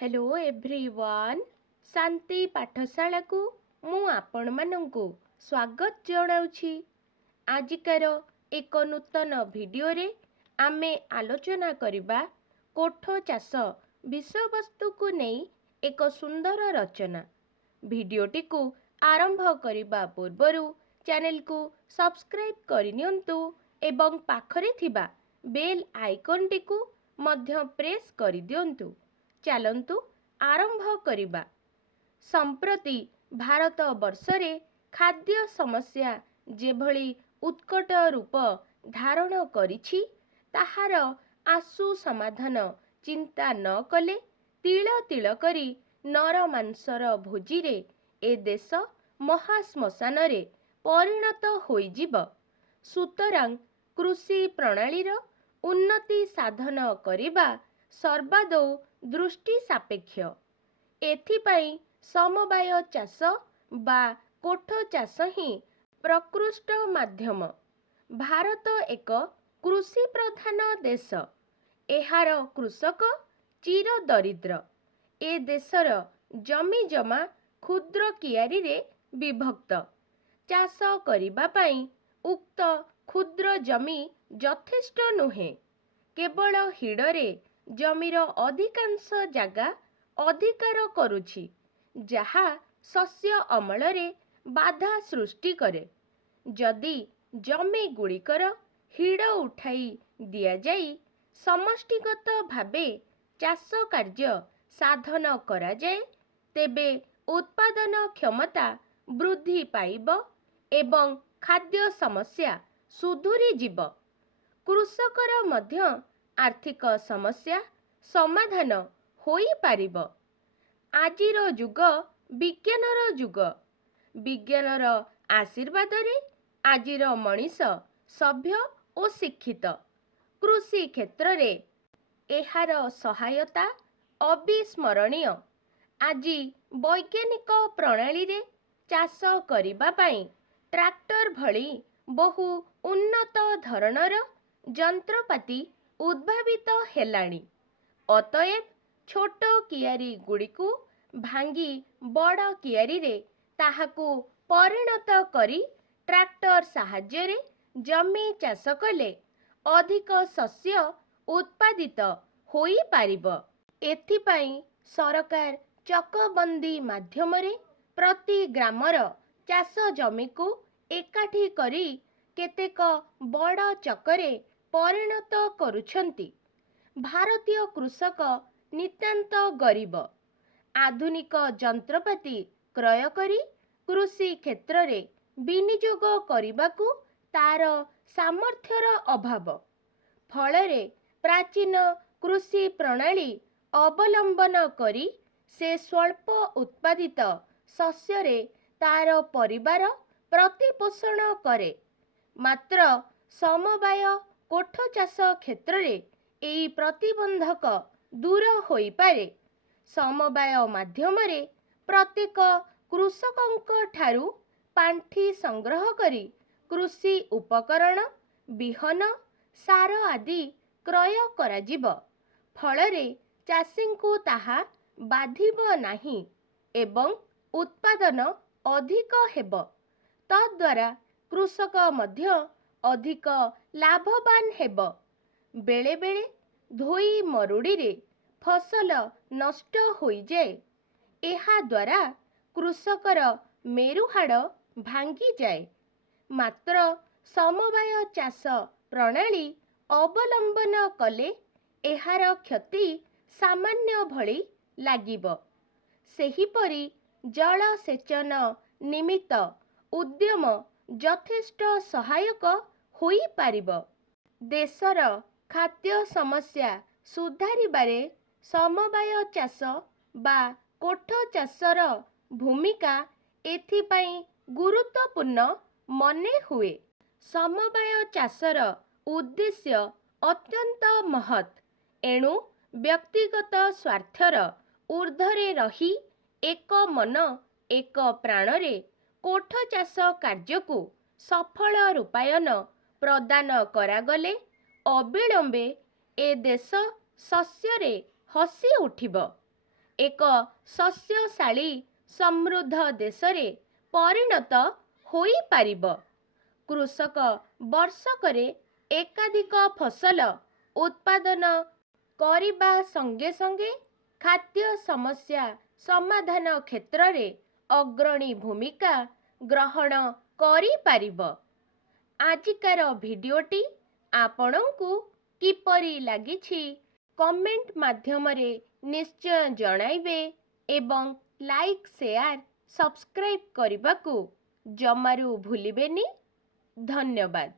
Hello everyone शांति पाठशाला को मु आपण मानंकु स्वागत जणाउछि। आजिकार एक नूतन वीडियो रे आमे आलोचना करिबा कोठो चाष विषय वस्तु को नहीं एक सुंदर रचना। वीडियोटी को आरंभ करिबा पूर्वरु चैनल को सब्सक्राइब करिनियंतु एवं पाखरे थिबा बेल आइकन टी को मध्य प्रेस करि दियंतु। चलंतु आरंभ करिबा। संप्रति भारत वर्षरे खाद्य समस्या जेभली उत्कट रूप धारण करिछि ताहार आशु समाधान चिंता न कले तिल तिल करी नर मांसर भोजी रे ए देश महाश्मशान रे परिणत होइजिब। सुतरां कृषि प्रणालीर उन्नति साधन करिबा सर्वादौ दृष्टि सापेक्ष। एथिपाई समवाय चाष बा कोठो चाष ही प्रकृष्ट माध्यम। भारत एक कृषि प्रधान देश। एहार कृषक चिर दरिद्र। ए देशर जमी जमा क्षुद्र कियारी रे विभक्त। चाष करिबा पाई उक्त क्षुद्र जमी यथेष्ट नुहे। केवल हिडरे जमीर अधिकांश जागा अधिकार करुछि जहा शस्य अमलरे बाधा सृष्टि करे। जदि जमी गुड़िकर हिड उठाई दिया जाई समष्टिगत भावे चाष कार्य साधन करा जाए तेबे उत्पादन क्षमता वृद्धि पाइब एवं खाद्य समस्या सुधुरी जीव। कृषकर मध्य आर्थिक समस्या समाधान होई पारिब। आजिर जुग विज्ञानर जुग। विज्ञानर आशीर्वाद रे आजिर मनीष सभ्य और शिक्षित। कृषि क्षेत्र रे एहार सहायता अविस्मरणीय। आजि वैज्ञानिक प्रणाली रे चाष करिबा पाई ट्रैक्टर भली बहु उन्नत धरणर यंत्रपाति उद्भावित हेलाणी। अतएव छोट कियारी गुड़िकु भांगी बड़ कियारी रे ताहाकु परिणत करी ट्रैक्टर साहाय्य रे जमी चाष कले अधिक शस्य उत्पादित होई पारिब। एथिपाई सरकार चकबंदी माध्यम रे प्रति ग्रामर चाष जमी को एकाठी करी केतेक बड़ चकरे परिणत करुछंती। भारतीय कृषक नितांत गरीब। आधुनिक यंत्रपाति क्रय करी कृषि क्षेत्र रे विनियोग करिबाकू तार सामर्थ्यर अभाव। फलरे प्राचीन कृषि प्रणाली अवलंबन करी से स्वल्प उत्पादित शस्य रे तार परिवार प्रतिपोषण करे। मात्र समवाय कोठो चाष क्षेत्र रे एई प्रतिबंधक दूर होई पारे। समवाय माध्यम रे प्रत्येक कृषकंक ठारू पांठी संग्रह करी कृषि उपकरण बिहन सार आदि क्रय कराजिब। फलरे चाषींकु ताहा बाधिब नाही एवं उत्पादन अधिक हेब। तद्वारा कृषक मध्य अधिक लाभवान हेब। बेले बेले धोई मरुड़ी रे फसल नष्ट होई जाए। एहा द्वारा कृषकर मेरुहाड़ भांगी जाए। मात्र समवाय चाष प्रणाली अवलंबन कले एहार क्षति सामान्य भली लागिब। सेहिपरि जलसेचन निमित्त उद्यम यथेष्ट सहायक होई पारिब। देशर खाद्य समस्या सुधारिबारे समवाय चाष बा कोठो चाषर भूमिका एथिपाई गुरुत्वपूर्ण मने हुए। समवाय चाषर उद्देश्य अत्यंत महत्। एणु व्यक्तिगत स्वार्थर ऊर्ध्वरे रही एक मन एक प्राणरे कोठो चाष कार्यकु सफल रूपायन प्रदान करागले अविलंबे ए देश शस्यरे हसी उठिब। ଏକ ଶସ୍ୟଶାଳୀ ସମୃଦ୍ଧ ଦେଶରେ ପରିଣତ ହୋଇପାରିବ। କୃଷକ ବର୍ଷକରେ ଏକାଧିକ ଫସଲ ଉତ୍ପାଦନ କରିବା ସଙ୍ଗେ ସଙ୍ଗେ ଖାଦ୍ୟ ସମସ୍ୟା ସମାଧାନ କ୍ଷେତ୍ରରେ ଅଗ୍ରଣୀ ଭୂମିକା ଗ୍ରହଣ କରିପାରିବ। ଆଜିକାର ଭିଡ଼ିଓଟି ଆପଣଙ୍କୁ କିପରି ଲାଗିଛି କମେଣ୍ଟ ମାଧ୍ୟମରେ ନିଶ୍ଚୟ ଜଣାଇବେ ଏବଂ ଲାଇକ୍, ସେୟାର, ସବସ୍କ୍ରାଇବ୍ କରିବାକୁ ଜମାରୁ ଭୁଲିବେନି। ଧନ୍ୟବାଦ।